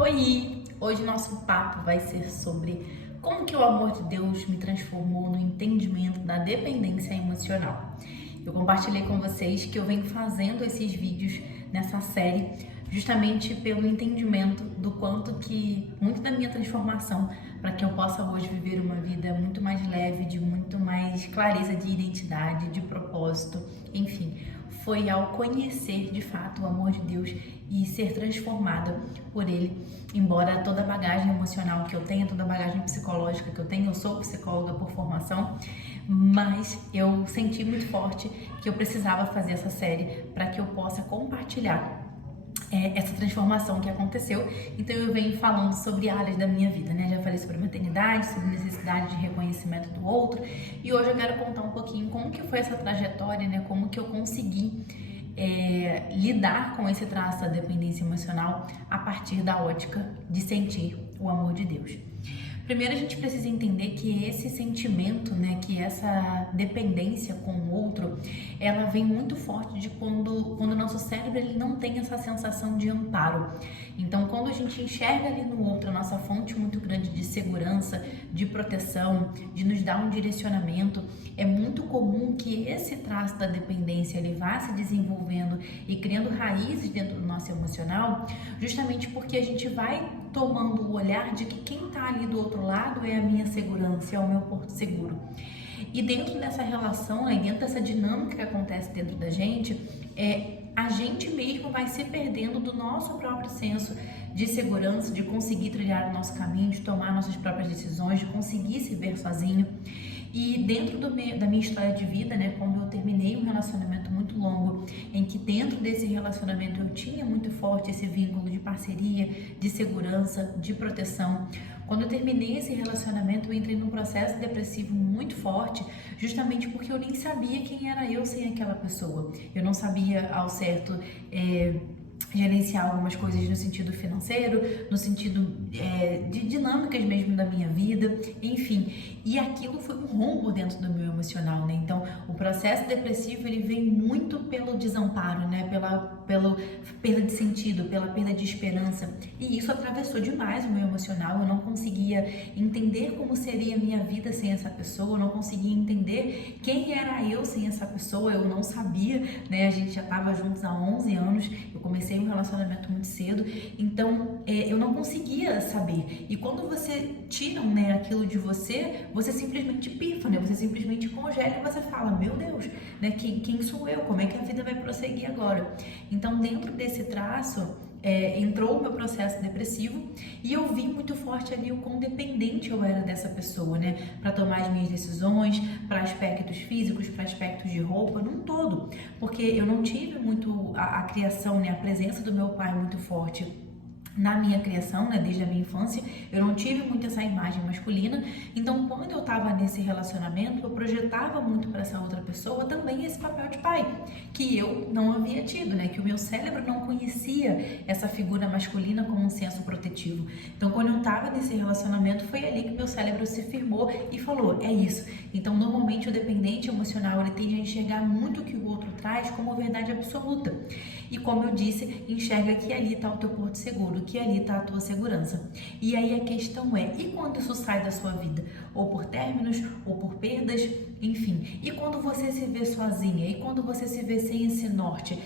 Oi! Hoje nosso papo vai ser sobre como que o amor de Deus me transformou no entendimento da dependência emocional. Eu compartilhei com vocês que eu venho fazendo esses vídeos nessa série justamente pelo entendimento do quanto que muito da minha transformação para que eu possa hoje viver uma vida muito mais leve, de muito mais clareza de identidade, de propósito, enfim, foi ao conhecer de fato o amor de Deus e ser transformada por Ele. Embora toda a bagagem emocional que eu tenho, toda a bagagem psicológica que eu tenho, eu sou psicóloga por formação, mas eu senti muito forte que eu precisava fazer essa série para que eu possa compartilhar essa transformação que aconteceu. Então eu venho falando sobre áreas da minha vida, né? Já falei sobre maternidade, sobre necessidade de reconhecimento do outro, e hoje eu quero contar um pouquinho como que foi essa trajetória, né? Como que eu consegui lidar com esse traço da dependência emocional a partir da ótica de sentir o amor de Deus. Primeiro a gente precisa entender que esse sentimento, né, que essa dependência com o outro, ela vem muito forte de quando o nosso cérebro ele não tem essa sensação de amparo. Então, quando a gente enxerga ali no outro a nossa fonte muito grande de segurança, de proteção, de nos dar um direcionamento, é muito comum que esse traço da dependência ele vá se desenvolvendo e criando raízes dentro do nosso emocional, justamente porque a gente vai tomando o olhar de que quem está ali do outro lado é a minha segurança, é o meu porto seguro. E dentro dessa relação, né, dentro dessa dinâmica que acontece dentro da gente, a gente mesmo vai se perdendo do nosso próprio senso de segurança, de conseguir trilhar o nosso caminho, de tomar nossas próprias decisões, de conseguir se ver sozinho. E dentro da minha história de vida, né, quando eu terminei um relacionamento muito longo, em que dentro desse relacionamento eu tinha muito forte esse vínculo de parceria, de segurança, de proteção. Quando eu terminei esse relacionamento, eu entrei num processo depressivo muito forte, justamente porque eu nem sabia quem era eu sem aquela pessoa. Eu não sabia ao certo gerenciar algumas coisas no sentido financeiro, no sentido de dinâmicas mesmo da minha vida, enfim. E aquilo foi um rombo dentro do meu emocional, né? Então, o processo depressivo, ele vem muito pelo desamparo, né? Pela perda de sentido, pela perda de esperança. E isso atravessou demais o meu emocional. Eu não conseguia entender como seria a minha vida sem essa pessoa, eu não conseguia entender quem era eu sem essa pessoa, eu não sabia, né? A gente já estava juntos há 11 anos, eu comecei um relacionamento muito cedo, então eu não conseguia saber. E quando você tira, né, aquilo de você, você simplesmente pifa, né? Você simplesmente congela e você fala, meu Deus, né? Quem sou eu? Como é que a vida vai prosseguir agora? Então, dentro desse traço, entrou o meu processo depressivo e eu vi muito forte ali o quão dependente eu era dessa pessoa, né? Para tomar as minhas decisões, para aspectos físicos, para aspectos de roupa, num todo. Porque eu não tive muito a criação, né? A presença do meu pai muito forte na minha criação, né, desde a minha infância, eu não tive muito essa imagem masculina, então quando eu tava nesse relacionamento, eu projetava muito para essa outra pessoa também esse papel de pai, que eu não havia tido, né, que o meu cérebro não conhecia essa figura masculina como um senso protetivo. Então quando eu tava nesse relacionamento, foi ali que meu cérebro se firmou e falou, é isso. Então normalmente o dependente emocional, ele tende a enxergar muito o que o outro traz como verdade absoluta. E como eu disse, enxerga que ali está o teu porto seguro, que ali está a tua segurança. E aí a questão é, e quando isso sai da sua vida? Ou por términos, ou por perdas, enfim. E quando você se vê sozinha? E quando você se vê sem esse norte?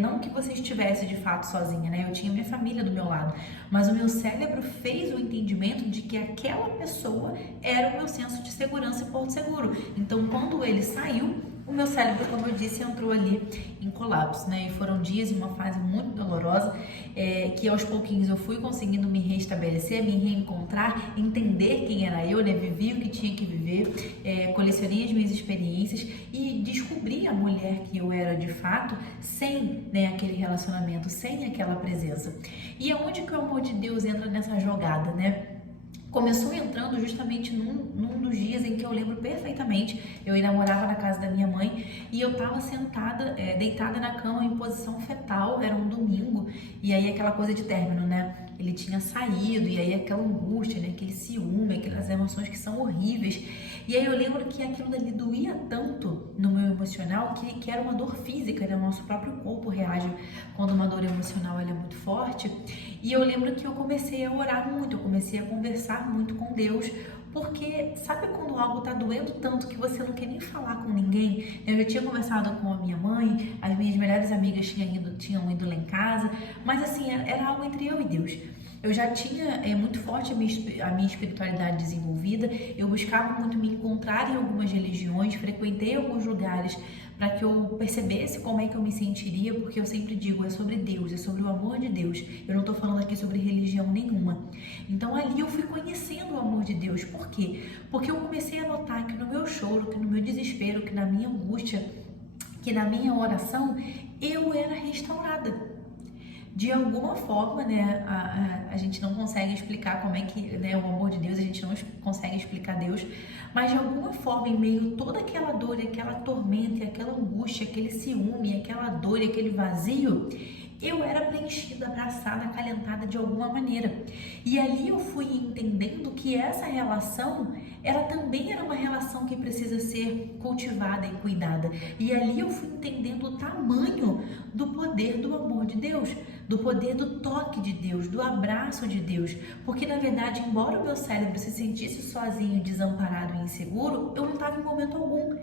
Não que você estivesse de fato sozinha, né? Eu tinha minha família do meu lado, mas o meu cérebro fez o entendimento de que aquela pessoa era o meu senso de segurança e porto seguro. Então, quando ele saiu, o meu cérebro, como eu disse, entrou ali em colapso, né? E foram dias e uma fase muito dolorosa, que aos pouquinhos eu fui conseguindo me restabelecer, me reencontrar, entender quem era eu, né? Vivi o que tinha que viver, colecionei as minhas experiências e descobri a mulher que eu era de fato, sem, né, aquele relacionamento, sem aquela presença. E aonde que o amor de Deus entra nessa jogada, né? Começou entrando justamente num dos dias em que eu lembro perfeitamente. Eu ainda morava na casa da minha mãe e eu tava sentada, deitada na cama em posição fetal, era um domingo, e aí aquela coisa de término, né? ele tinha saído, e aí aquela angústia, né, aquele ciúme, aquelas emoções que são horríveis. E aí eu lembro que aquilo dali doía tanto no meu emocional que era uma dor física, né? O nosso próprio corpo reage quando uma dor emocional ela é muito forte. E eu lembro que eu comecei a orar muito, eu comecei a conversar muito com Deus, porque sabe quando algo tá doendo tanto que você não quer nem falar com ninguém? Eu já tinha conversado com a minha mãe, as minhas melhores amigas tinham ido lá em casa, mas assim, era algo entre eu e Deus. Eu já tinha muito forte a minha espiritualidade desenvolvida, eu buscava muito me encontrar em algumas religiões, frequentei alguns lugares para que eu percebesse como é que eu me sentiria, porque eu sempre digo, é sobre Deus, é sobre o amor de Deus. Eu não estou falando aqui sobre religião nenhuma. Então ali eu fui conhecendo o amor de Deus. Por quê? Porque eu comecei a notar que no meu choro, que no meu desespero, que na minha angústia, que na minha oração, eu era restaurada. De alguma forma, né, a gente não consegue explicar como é que, né, o amor de Deus, a gente não consegue explicar Deus, mas de alguma forma, em meio a toda aquela dor, aquela tormenta, aquela angústia, aquele ciúme, aquela dor, aquele vazio, eu era preenchida, abraçada, acalentada de alguma maneira. E ali eu fui entendendo que essa relação, ela também era uma relação que precisa ser cultivada e cuidada. E ali eu fui entendendo o tamanho do poder do amor de Deus, do poder do toque de Deus, do abraço de Deus. Porque na verdade, embora o meu cérebro se sentisse sozinho, desamparado e inseguro, eu não estava em momento algum.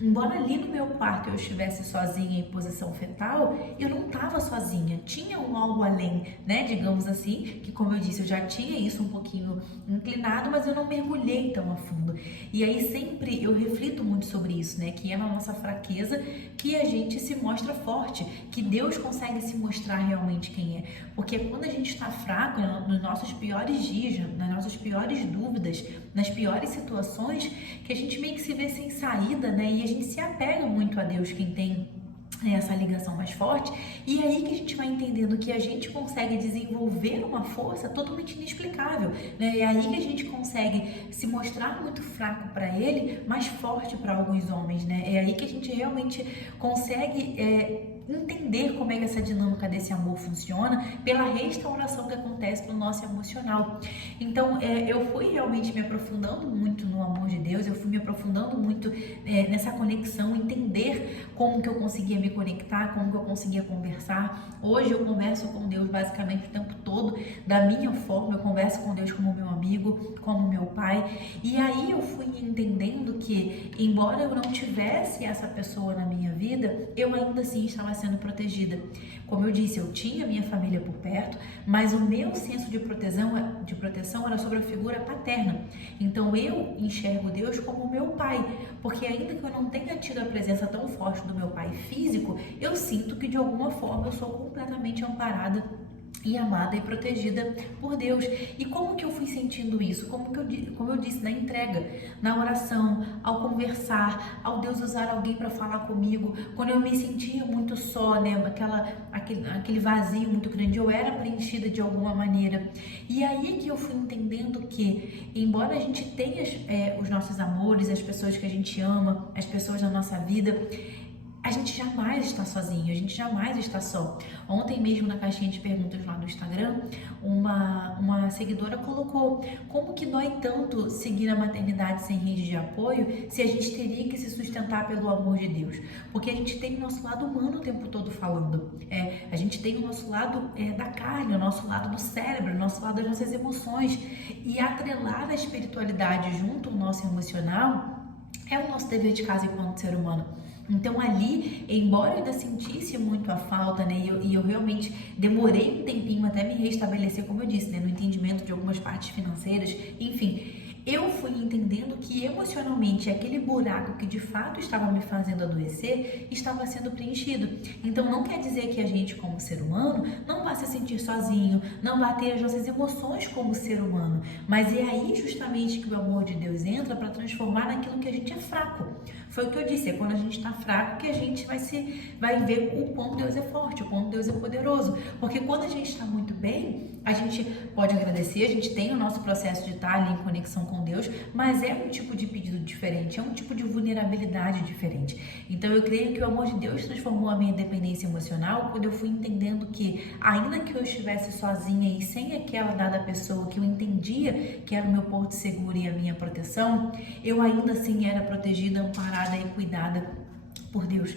Embora ali no meu quarto eu estivesse sozinha em posição fetal, eu não estava sozinha, tinha um algo além, né, digamos assim, que como eu disse, eu já tinha isso um pouquinho inclinado, mas eu não mergulhei tão a fundo. E aí sempre eu reflito muito sobre isso, né, que é na nossa fraqueza que a gente se mostra forte, que Deus consegue se mostrar realmente quem é. Porque quando a gente está fraco, nos nossos piores dias, nas nossas piores dúvidas, nas piores situações, que a gente meio que se vê sem saída, né, e a gente se apega muito a Deus, quem tem essa ligação mais forte, e aí que a gente vai entendendo que a gente consegue desenvolver uma força totalmente inexplicável, né? É aí que a gente consegue se mostrar muito fraco para ele, mas forte para alguns homens, né? É aí que a gente realmente consegue entender como é que essa dinâmica desse amor funciona pela restauração que acontece no nosso emocional. Então, eu fui realmente me aprofundando muito no amor de Deus, eu fui me aprofundando muito nessa conexão, entender como que eu conseguia me conectar, como que eu conseguia conversar. Hoje eu converso com Deus basicamente o tempo todo, da minha forma, eu converso com Deus como meu amigo, como meu pai. E aí eu fui entendendo que, embora eu não tivesse essa pessoa na minha vida, eu ainda assim estava sendo protegida. Como eu disse, eu tinha minha família por perto, mas o meu senso de proteção era sobre a figura paterna. Então eu enxergo Deus como meu pai, porque ainda que eu não tenha tido a presença tão forte do meu pai físico, eu sinto que de alguma forma eu sou completamente amparada e amada e protegida por Deus. E como que eu fui sentindo isso? Como eu disse, na entrega, na oração, ao conversar, ao Deus usar alguém para falar comigo, quando eu me sentia muito só, né, aquele vazio muito grande, eu era preenchida de alguma maneira. E aí que eu fui entendendo que, embora a gente tenha os nossos amores, as pessoas que a gente ama, as pessoas da nossa vida, a gente jamais está sozinho, a gente jamais está só. Ontem mesmo na caixinha de perguntas lá no Instagram, uma seguidora colocou: como que dói tanto seguir a maternidade sem rede de apoio se a gente teria que se sustentar pelo amor de Deus? Porque a gente tem o nosso lado humano o tempo todo falando, a gente tem o nosso lado da carne, o nosso lado do cérebro, o nosso lado das nossas emoções, e atrelar a espiritualidade junto ao nosso emocional é o nosso dever de casa enquanto ser humano. Então ali, embora eu ainda sentisse muito a falta, né, e eu realmente demorei um tempinho até me restabelecer, como eu disse, né, no entendimento de algumas partes financeiras, enfim, eu fui entendendo que emocionalmente aquele buraco que de fato estava me fazendo adoecer estava sendo preenchido. Então não quer dizer que a gente, como ser humano, não vai se sentir sozinho, não vai ter as nossas emoções como ser humano, mas é aí justamente que o amor de Deus entra para transformar naquilo que a gente é fraco. Foi o que eu disse, é quando a gente está fraco que a gente vai ver o quanto Deus é forte, o quanto Deus é poderoso. Porque quando a gente está muito bem, A gente pode agradecer, a gente tem o nosso processo de estar ali em conexão com Deus, mas é um tipo de pedido diferente, é um tipo de vulnerabilidade diferente. Então eu creio que o amor de Deus transformou a minha dependência emocional quando eu fui entendendo que, ainda que eu estivesse sozinha e sem aquela dada pessoa que eu entendia que era o meu porto seguro e a minha proteção, eu ainda assim era protegida, amparada e cuidada por Deus.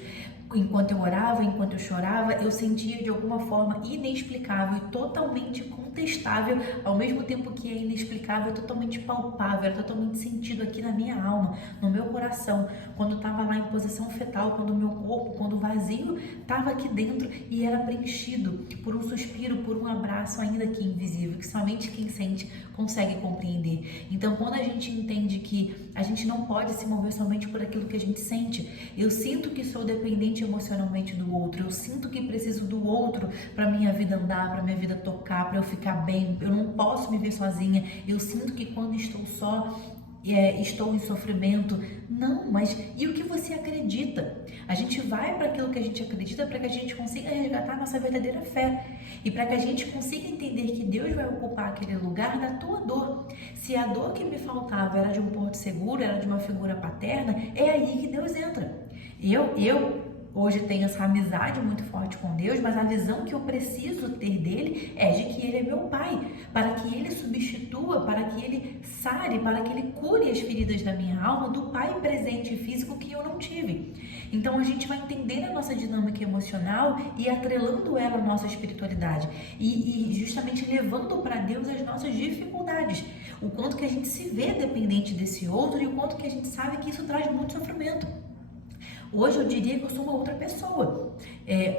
Enquanto eu orava, enquanto eu chorava, eu sentia de alguma forma inexplicável e totalmente contestável, ao mesmo tempo que é inexplicável, totalmente palpável, totalmente sentido aqui na minha alma, no meu coração, quando eu estava lá em posição fetal, quando o meu corpo, quando o vazio estava aqui dentro e era preenchido por um suspiro, por um abraço ainda que invisível, que somente quem sente consegue compreender. Então, quando a gente entende que a gente não pode se mover somente por aquilo que a gente sente, eu sinto que sou dependente emocionalmente do outro, eu sinto que preciso do outro para minha vida andar, para minha vida tocar, para eu ficar bem, eu não posso me ver sozinha, eu sinto que quando estou só, estou em sofrimento. Não, mas e o que você acredita? A gente vai para aquilo que a gente acredita para que a gente consiga resgatar a nossa verdadeira fé e para que a gente consiga entender que Deus vai ocupar aquele lugar da tua dor. Se a dor que me faltava era de um porto seguro, era de uma figura paterna, é aí que Deus entra. Eu hoje tenho essa amizade muito forte com Deus, mas a visão que eu preciso ter dele é de que ele é meu pai, para que ele substitua, para que ele sare, para que ele cure as feridas da minha alma do pai presente e físico que eu não tive. Então a gente vai entender a nossa dinâmica emocional e atrelando ela à nossa espiritualidade e justamente levando para Deus as nossas dificuldades, o quanto que a gente se vê dependente desse outro e o quanto que a gente sabe que isso traz muito sofrimento. Hoje eu diria que eu sou uma outra pessoa.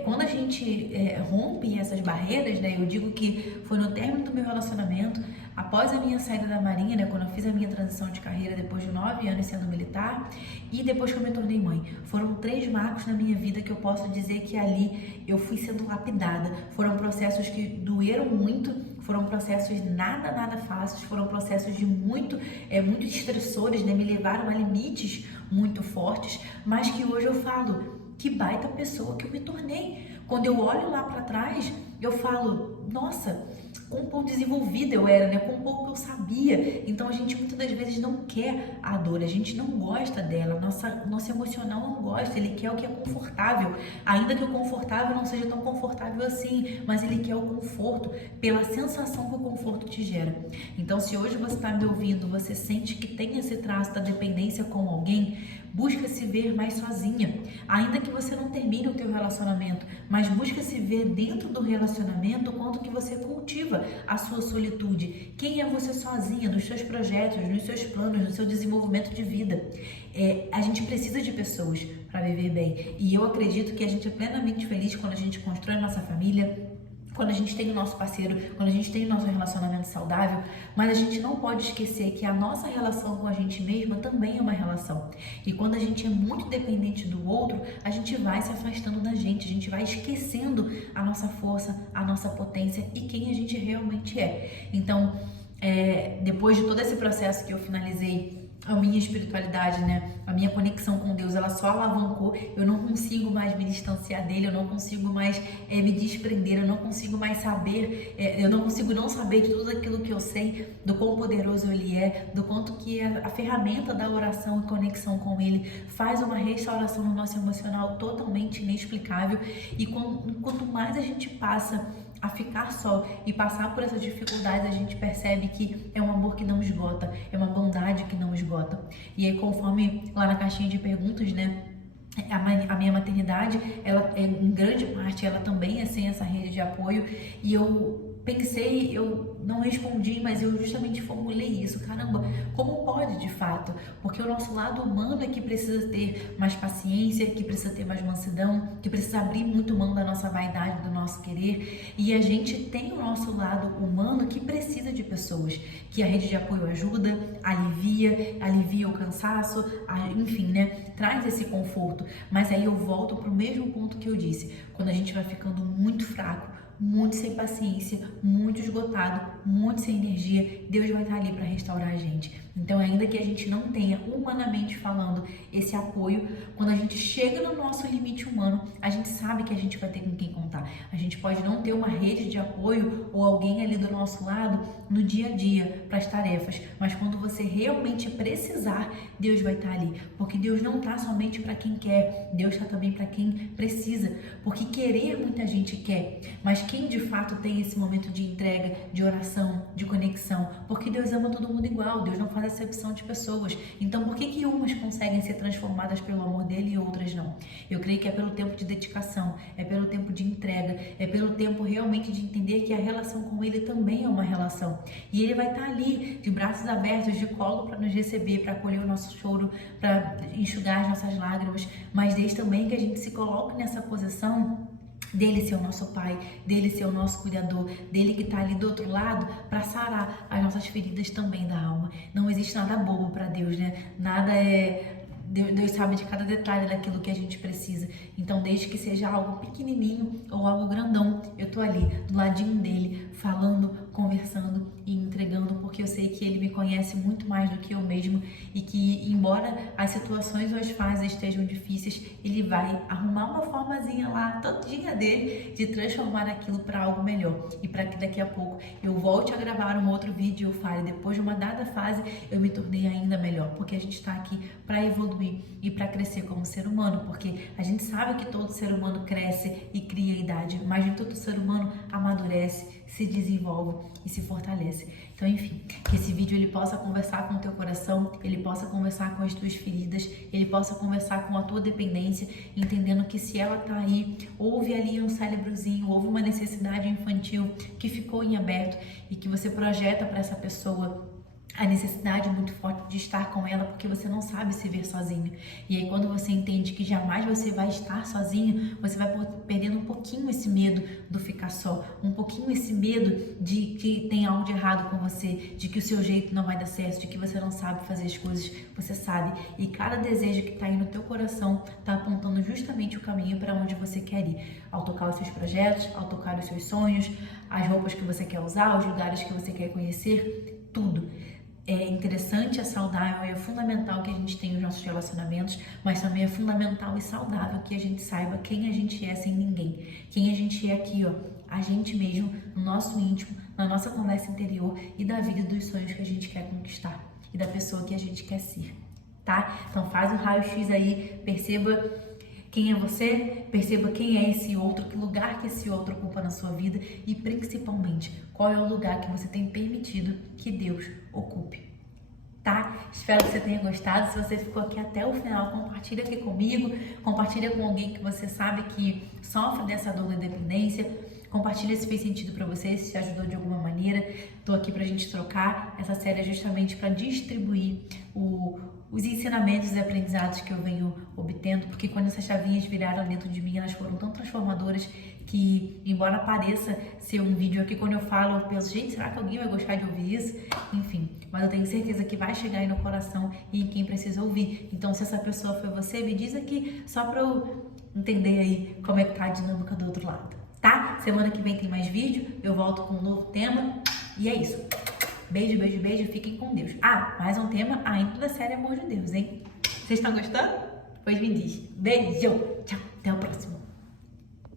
Quando a gente rompe essas barreiras, né, eu digo que foi no término do meu relacionamento, após a minha saída da Marinha, né, quando eu fiz a minha transição de carreira depois de 9 anos sendo militar e depois que eu me tornei mãe. Foram 3 marcos na minha vida que eu posso dizer que ali eu fui sendo lapidada. Foram processos que doeram muito, foram processos nada fáceis, foram processos de muito estressores, né, me levaram a limites muito fortes, mas que hoje eu falo, que baita pessoa que eu me tornei. Quando eu olho lá para trás, eu falo, nossa, quão pouco desenvolvida eu era, né? Quão pouco eu sabia. Então a gente muitas das vezes não quer a dor, a gente não gosta dela, nosso emocional não gosta, ele quer o que é confortável, ainda que o confortável não seja tão confortável assim, mas ele quer o conforto pela sensação que o conforto te gera. Então se hoje você está me ouvindo, você sente que tem esse traço da dependência com alguém, busca se ver mais sozinha, ainda que você não termine o teu relacionamento, mas busca se ver dentro do relacionamento o quanto que você cultiva a sua solitude. Quem é você sozinha, nos seus projetos, nos seus planos, no seu desenvolvimento de vida. A gente precisa de pessoas para viver bem, e eu acredito que a gente é plenamente feliz quando a gente constrói a nossa família, quando a gente tem o nosso parceiro, quando a gente tem o nosso relacionamento saudável, mas a gente não pode esquecer que a nossa relação com a gente mesma também é uma relação. E quando a gente é muito dependente do outro, a gente vai se afastando da gente, a gente vai esquecendo a nossa força, a nossa potência e quem a gente realmente é. Então, depois de todo esse processo que eu finalizei, a minha espiritualidade, né, a minha conexão com Deus, ela só alavancou. Eu não consigo mais me distanciar dele, eu não consigo mais me desprender, eu não consigo mais saber, eu não consigo não saber de tudo aquilo que eu sei, do quão poderoso ele é, do quanto que a ferramenta da oração e conexão com ele faz uma restauração no nosso emocional totalmente inexplicável. E quanto mais a gente passa a ficar só e passar por essas dificuldades, a gente percebe que é um amor que não esgota, é uma bondade que não esgota. E aí, conforme lá na caixinha de perguntas, né, a minha maternidade, ela em grande parte, ela também é sem essa rede de apoio, e eu pensei, eu não respondi, mas eu justamente formulei isso. Caramba, como pode de fato? Porque o nosso lado humano é que precisa ter mais paciência, que precisa ter mais mansidão, que precisa abrir muito mão da nossa vaidade, do nosso querer. E a gente tem o nosso lado humano que precisa de pessoas, que a rede de apoio ajuda, alivia o cansaço, enfim, né? Traz esse conforto. Mas aí eu volto para o mesmo ponto que eu disse. Quando a gente vai ficando muito fraco, muito sem paciência, muito esgotado, muito sem energia, Deus vai estar ali para restaurar a gente. Então, ainda que a gente não tenha, humanamente falando, esse apoio, quando a gente chega no nosso limite humano, a gente sabe que a gente vai ter com quem contar. A gente pode não ter uma rede de apoio ou alguém ali do nosso lado no dia a dia para as tarefas, mas quando você realmente precisar, Deus vai estar ali, porque Deus não está somente para quem quer, Deus está também para quem precisa, porque querer muita gente quer, mas quem de fato tem esse momento de entrega, de oração, de conexão, porque Deus ama todo mundo igual, Deus não faz acepção de pessoas. Então, por que umas conseguem ser transformadas pelo amor dele e outras não? Eu creio que é pelo tempo de dedicação, é pelo tempo de entrega, é pelo tempo realmente de entender que a relação com ele também é uma relação. E ele vai estar ali, de braços abertos, de colo para nos receber, para acolher o nosso choro, para enxugar as nossas lágrimas, mas desde também que a gente se coloque nessa posição dele ser o nosso pai, dele ser o nosso cuidador, dele que está ali do outro lado para sarar as nossas feridas também da alma. Não existe nada bobo para Deus, né? Nada é... Deus sabe de cada detalhe daquilo que a gente precisa. Então, desde que seja algo pequenininho ou algo grandão, eu tô ali do ladinho dele, falando, conversando e entregando, porque eu sei que ele me conhece muito mais do que eu mesmo e que, embora as situações ou as fases estejam difíceis, ele vai arrumar uma formazinha lá, todinha dele, de transformar aquilo para algo melhor. E para que daqui a pouco eu volte a gravar um outro vídeo e eu fale, depois de uma dada fase, eu me tornei ainda melhor, porque a gente está aqui para evoluir e para crescer como ser humano, porque a gente sabe que todo ser humano cresce e cria idade, mas nem todo ser humano amadurece, se desenvolve e se fortalece. Então, enfim, que esse vídeo ele possa conversar com o teu coração, ele possa conversar com as tuas feridas, ele possa conversar com a tua dependência, entendendo que se ela tá aí, houve ali um cérebrozinho, houve uma necessidade infantil que ficou em aberto e que você projeta para essa pessoa a necessidade muito forte de estar com ela, porque você não sabe se ver sozinho. E aí quando você entende que jamais você vai estar sozinho, você vai perdendo um pouquinho esse medo do ficar só, um pouquinho esse medo de que tem algo de errado com você, de que o seu jeito não vai dar certo, de que você não sabe fazer as coisas, você sabe. E cada desejo que está aí no teu coração está apontando justamente o caminho para onde você quer ir. Ao tocar os seus projetos, ao tocar os seus sonhos, as roupas que você quer usar, os lugares que você quer conhecer, tudo. É interessante, é saudável, é fundamental que a gente tenha os nossos relacionamentos, mas também é fundamental e saudável que a gente saiba quem a gente é sem ninguém. Quem a gente é aqui, ó, a gente mesmo, no nosso íntimo, na nossa conversa interior e da vida dos sonhos que a gente quer conquistar e da pessoa que a gente quer ser, tá? Então faz um raio-x aí, perceba quem é você, perceba quem é esse outro, que lugar que esse outro ocupa na sua vida e principalmente qual é o lugar que você tem permitido que Deus ocupe, tá? Espero que você tenha gostado. Se você ficou aqui até o final, compartilha aqui comigo, compartilha com alguém que você sabe que sofre dessa dor da dependência, compartilha se fez sentido para você, se ajudou de alguma maneira. Tô aqui pra gente trocar. Essa série é justamente para distribuir os ensinamentos e aprendizados que eu venho obtendo, porque quando essas chavinhas viraram dentro de mim, elas foram tão transformadoras que, embora pareça ser um vídeo aqui, quando eu falo, eu penso, gente, será que alguém vai gostar de ouvir isso? Enfim, mas eu tenho certeza que vai chegar aí no coração e em quem precisa ouvir. Então, se essa pessoa foi você, me diz aqui, só pra eu entender aí como é que tá a dinâmica do outro lado, tá? Semana que vem tem mais vídeo, eu volto com um novo tema e é isso. Beijo, beijo, beijo, fiquem com Deus. Ah, mais um tema ainda da série Amor de Deus, hein? Vocês estão gostando? Pois me diz. Beijo, tchau!